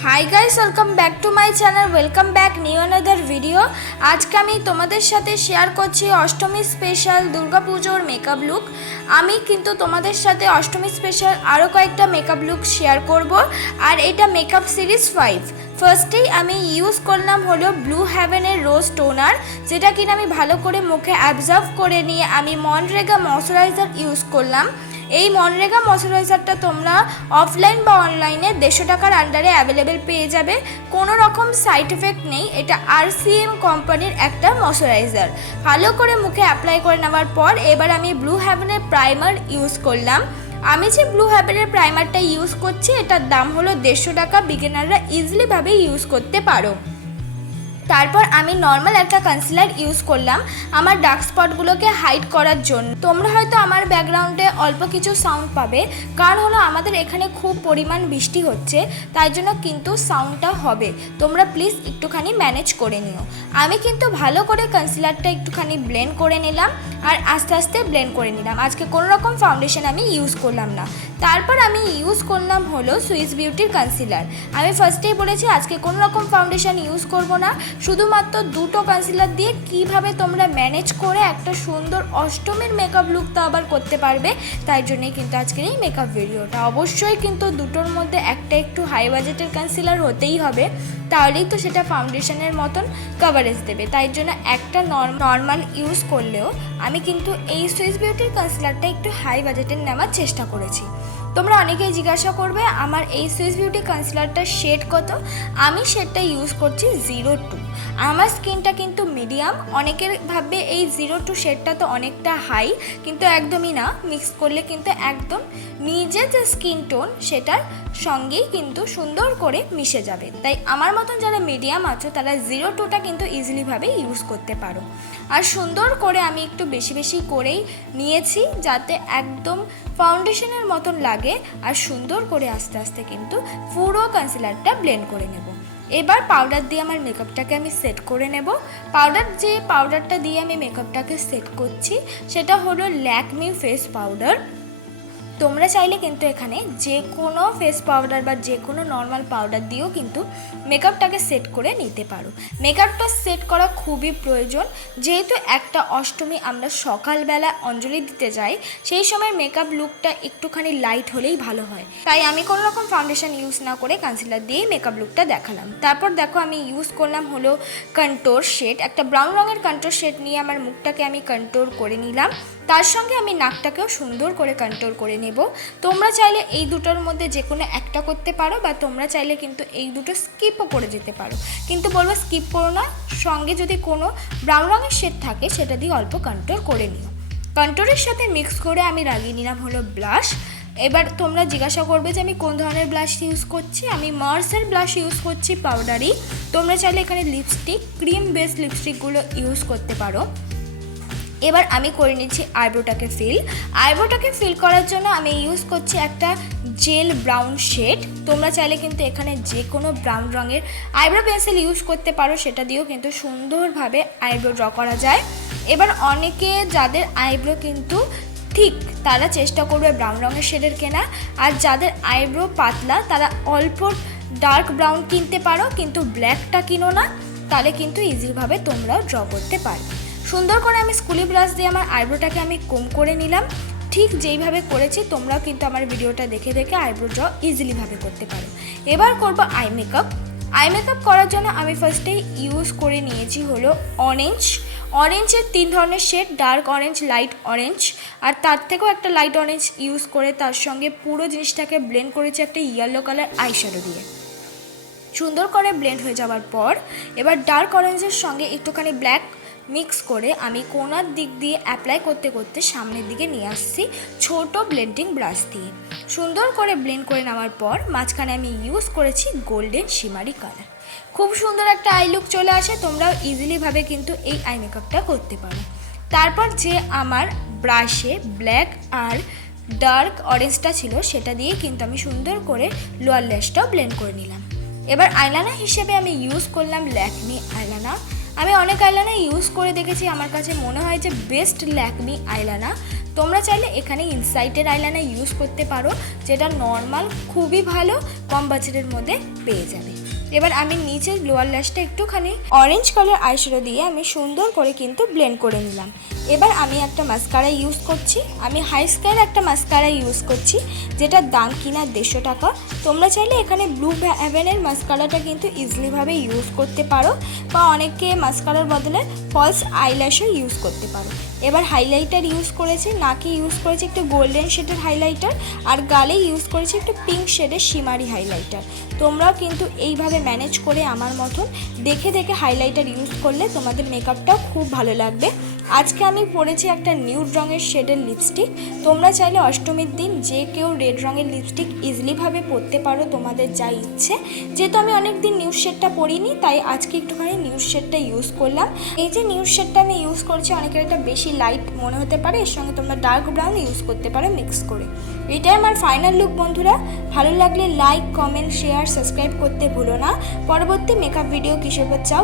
Hi guys, welcome back to my channel. Welcome back new another video. আজকে আমি তোমাদের সাথে শেয়ার করছি অষ্টমী স্পেশাল দুর্গা পুজোর মেকআপ লুক। আমি কিন্তু তোমাদের সাথে অষ্টমী স্পেশাল আরও কয়েকটা মেকআপ লুক শেয়ার করব। আর এটা মেকআপ সিরিজ 5। ফার্স্টেই আমি ইউজ করলাম হলো ব্লু হ্যাভেনের রোজ টোনার, যেটা কিনা আমি ভালো করে মুখে অ্যাবজর্ভ করে নিয়ে আমি মনরেগা ময়শ্চারাইজার ইউজ করলাম। এই মনরেগা ময়শ্চারাইজারটা তোমরা অফলাইন বা অনলাইনে 150 টাকার আন্ডারে অ্যাভেলেবেল পেয়ে যাবে। কোনো রকম সাইড এফেক্ট নেই। এটা RCM কোম্পানির একটা ময়শ্চারাইজার। ভালো করে মুখে অ্যাপ্লাই করে নেওয়ার পর এবার আমি ব্লু হ্যাভেনের প্রাইমার ইউজ করলাম। আমি যে ব্লু হ্যাভেনের প্রাইমারটা ইউজ করছি এটার দাম হলো 150 টাকা। বিগিনাররা ইজিলিভাবে ইউজ করতে পারো। তারপর আমি নর্মাল একটা কনসিলার ইউজ করলাম আমার ডার্ক স্পটগুলোকে হাইড করার জন্য। তোমরা হয়তো আমার ব্যাকগ্রাউন্ডে অল্প কিছু সাউন্ড পাবে, কারণ হলো আমাদের এখানে খুব পরিমাণ বৃষ্টি হচ্ছে, তাই জন্য কিন্তু সাউন্ডটা হবে। তোমরা প্লিজ একটুখানি ম্যানেজ করে নিও। আমি কিন্তু ভালো করে কনসিলারটা একটুখানি ব্লেন্ড করে নিলাম আর আস্তে আস্তে ব্লেন্ড করে নিলাম। আজকে কোনো রকম ফাউন্ডেশন আমি ইউজ করলাম না। তারপর আমি ইউজ করলাম হলো সুইস বিউটির কনসিলার। আমি ফার্স্টেই বলেছি আজকে কোনো রকম ফাউন্ডেশন ইউজ করব না, শুধুমাত্র দুটো কনসিলার দিয়ে কিভাবে তোমরা ম্যানেজ করে একটা সুন্দর অষ্টমীর মেকআপ লুক তো আবার করতে পারবে, তাই জন্যই কিন্তু আজকের এই মেকআপ ভিডিওটা। অবশ্যই কিন্তু দুটোর মধ্যে একটা একটু হাই বাজেটের কনসিলার হতেই হবে, তাহলেই তো সেটা ফাউন্ডেশনের মতন কভারেজ দেবে। তাই জন্য একটা নর্মাল ইউজ করলেও আমি কিন্তু এই সুইস বিউটির কনসিলারটা একটু হাই বাজেটের নেওয়ার চেষ্টা করেছি। তোমরা অনেকেই জিজ্ঞাসা করবে আমার এই সুইস বিউটি কনসিলারটার শেড কত। আমি শেডটা ইউজ করছি 02। আমার স্কিনটা কিন্তু মিডিয়াম। অনেকের ভাববে এই 02 শেডটা তো অনেকটা হাই, কিন্তু একদমই না। মিক্স করলে কিন্তু একদম নিজের যে স্কিন টোন সেটার সঙ্গেই কিন্তু সুন্দর করে মিশে যাবে। তাই আমার মতন যারা মিডিয়াম আছো তারা 02টা কিন্তু ইজিলিভাবে ইউজ করতে পারো। আর সুন্দর করে আমি একটু বেশি বেশি করেই নিয়েছি, যাতে একদম ফাউন্ডেশনের মতন লাগে। আর সুন্দর করে আস্তে আস্তে কিন্তু পুরো কনসিলারটা ব্লেন্ড করে নেব। এবার পাউডার দিয়ে আমার মেকআপটাকে আমি সেট করে নেব। পাউডারটা দিয়ে আমি মেকআপটাকে সেট করছি সেটা হলো ল্যাকমি ফেস পাউডার। তোমরা চাইলে কিন্তু এখানে যে কোনো ফেস পাউডার বা যে কোনো নর্মাল পাউডার দিয়েও কিন্তু মেকআপটাকে সেট করে নিতে পারো। মেকআপটা সেট করা খুবই প্রয়োজন, যেহেতু একটা অষ্টমী আমরা সকালবেলা অঞ্জলি দিতে যাই, সেই সময় মেকআপ লুকটা একটুখানি লাইট হলেই ভালো হয়। তাই আমি কোনো রকম ফাউন্ডেশন ইউজ না করে কনসিলার দিয়েই মেকআপ লুকটা দেখালাম। তারপর দেখো আমি ইউজ করলাম হলো কন্ট্রোর শেড। একটা ব্রাউন রঙের কন্ট্রোর শেড নিয়ে আমার মুখটাকে আমি কন্ট্রোর করে নিলাম। তার সঙ্গে আমি নাকটাকেও সুন্দর করে কন্ট্রোল করে নেব। তোমরা চাইলে এই দুটোর মধ্যে যে কোনো একটা করতে পারো, বা তোমরা চাইলে কিন্তু এই দুটো স্কিপও করে যেতে পারো, কিন্তু বলবো স্কিপ করো না। সঙ্গে যদি কোনো ব্রাউন রঙের শেড থাকে সেটা দিয়ে অল্প কন্ট্রোল করে নিও। কন্ট্রোলের সাথে মিক্স করে আমি লাগিয়ে নিলাম হলো ব্লাশ। এবার তোমরা জিজ্ঞাসা করবে যে আমি কোন ধরনের ব্লাশ ইউজ করছি। আমি মার্সের ব্লাশ ইউজ করছি, পাউডারি। তোমরা চাইলে এখানে লিপস্টিক, ক্রিম বেস লিপস্টিকগুলো ইউজ করতে পারো। এবার আমি করে নিচ্ছি আইব্রোটাকে ফিল করার জন্য আমি ইউজ করছি একটা জেল ব্রাউন শেড। তোমরা চাইলে কিন্তু এখানে যে কোনো ব্রাউন রঙের আইব্রো পেন্সিল ইউজ করতে পারো, সেটা দিয়েও কিন্তু সুন্দরভাবে আইব্রো ড্র করা যায়। এবার অনেকে যাদের আইব্রো কিন্তু ঠিক, তারা চেষ্টা করবে ব্রাউন রঙের শেডের কেনার। আর যাদের আইব্রো পাতলা তারা অল্প ডার্ক ব্রাউন কিনতে পারো, কিন্তু ব্ল্যাকটা কিনো না, তাহলে কিন্তু ইজিভাবে তোমরাও ড্র করতে পারবে। সুন্দর করে আমি স্কুলি ব্রাশ দিয়ে আমার আইব্রোটাকে আমি কম করে নিলাম। ঠিক যেইভাবে করেছি তোমরাও কিন্তু আমার ভিডিওটা দেখে দেখে আইব্রো ড্র ইজিলিভাবে করতে পারো। এবার করব আই মেকআপ করার জন্য আমি ফার্স্টেই ইউজ করে নিয়েছি হলো অরেঞ্জের 3 ধরনের শেড, ডার্ক অরেঞ্জ, লাইট অরেঞ্জ, আর তার থেকেও একটা লাইট অরেঞ্জ ইউজ করে তার সঙ্গে পুরো জিনিসটাকে ব্লেন্ড করেছি একটা ইয়েলো কালার আইশ্যাডো দিয়ে। সুন্দর করে ব্লেন্ড হয়ে যাওয়ার পর এবার ডার্ক অরেঞ্জের সঙ্গে একটুখানি ব্ল্যাক মিক্স করে আমি কোনার দিক দিয়ে অ্যাপ্লাই করতে করতে সামনের দিকে নিয়ে আসছি ছোট ব্লেন্ডিং ব্রাশ দিয়ে। সুন্দর করে ব্লেন্ড করে নেওয়ার পর মাঝখানে আমি ইউজ করেছি গোল্ডেন শিমারি কালার। খুব সুন্দর একটা আই লুক চলে আসে। তোমরাও ইজিলিভাবে কিন্তু এই আই মেকআপটা করতে পারো। তারপর যে আমার ব্রাশে ব্ল্যাক আর ডার্ক অরেঞ্জটা ছিল সেটা দিয়ে কিন্তু আমি সুন্দর করে লোয়ার ল্যাশটাও ব্লেন্ড করে নিলাম। এবার আইলাইনার হিসেবে আমি ইউজ করলাম ল্যাকমি আইলাইনার। আমি অনেক আইলাইনার ইউজ করে দেখেছি, আমার কাছে মনে হয় যে বেস্ট ল্যাকমি আইলাইনার। তোমরা চাইলে এখানে ইনসাইটের আইলাইনার ইউজ করতে পারো, যেটা নর্মাল খুবই ভালো, কম বাজেটের মধ্যে পেয়ে যাবে। এবার আমি নিচে লোয়ার ল্যাশটা একটুখানি অরেঞ্জ কালার আইশ্যাডো দিয়ে আমি সুন্দর করে কিন্তু ব্লেন্ড করে নিলাম। এবার আমি একটা মাস্কারা ইউজ করছি, আমি হাই স্কাইয়ের একটা মাস্কারা ইউজ করছি, যেটার দাম কিনা 150 টাকা। তোমরা চাইলে এখানে ব্লু হেভেনের মাস্কারাটা কিন্তু ইজিলিভাবে ইউজ করতে পারো, বা অনেকে মাস্কারার বদলে ফলস আইল্যাশও ইউজ করতে পারো। এবার হাইলাইটার ইউজ করেছি, নাকে ইউজ করেছি একটু গোল্ডেন শেডের হাইলাইটার, আর গালে ইউজ করেছি একটু পিঙ্ক শেডের শিমারি হাইলাইটার। তোমরাও কিন্তু এইভাবে ম্যানেজ করে আমার মতন দেখে দেখে হাইলাইটার ইউজ করলে তোমাদের মেকআপটাও খুব ভালো লাগবে। আজকে আমি পরেছি একটা নিউড রঙের শেডের লিপস্টিক। তোমরা চাইলে অষ্টমীর দিন যে কেউ রেড রঙের লিপস্টিক ইজিলিভাবে পরতে পারো, তোমাদের যা ইচ্ছে। যেহেতু আমি অনেক দিন নিউড শেডটা পরিনি, তাই আজকে একটুখানি নিউড শেডটা ইউজ করলাম। এই যে নিউড শেডটা আমি ইউজ করছি, অনেকের এটা বেশি লাইট মনে হতে পারে, এর সঙ্গে তোমরা ডার্ক ব্রাউন ইউজ করতে পারো মিক্স করে। এটাই আমার ফাইনাল লুক বন্ধুরা। ভালো লাগলে লাইক, কমেন্ট, শেয়ার, সাবস্ক্রাইব করতে ভুলো না। পরবর্তী মেকআপ ভিডিও কিসের চাও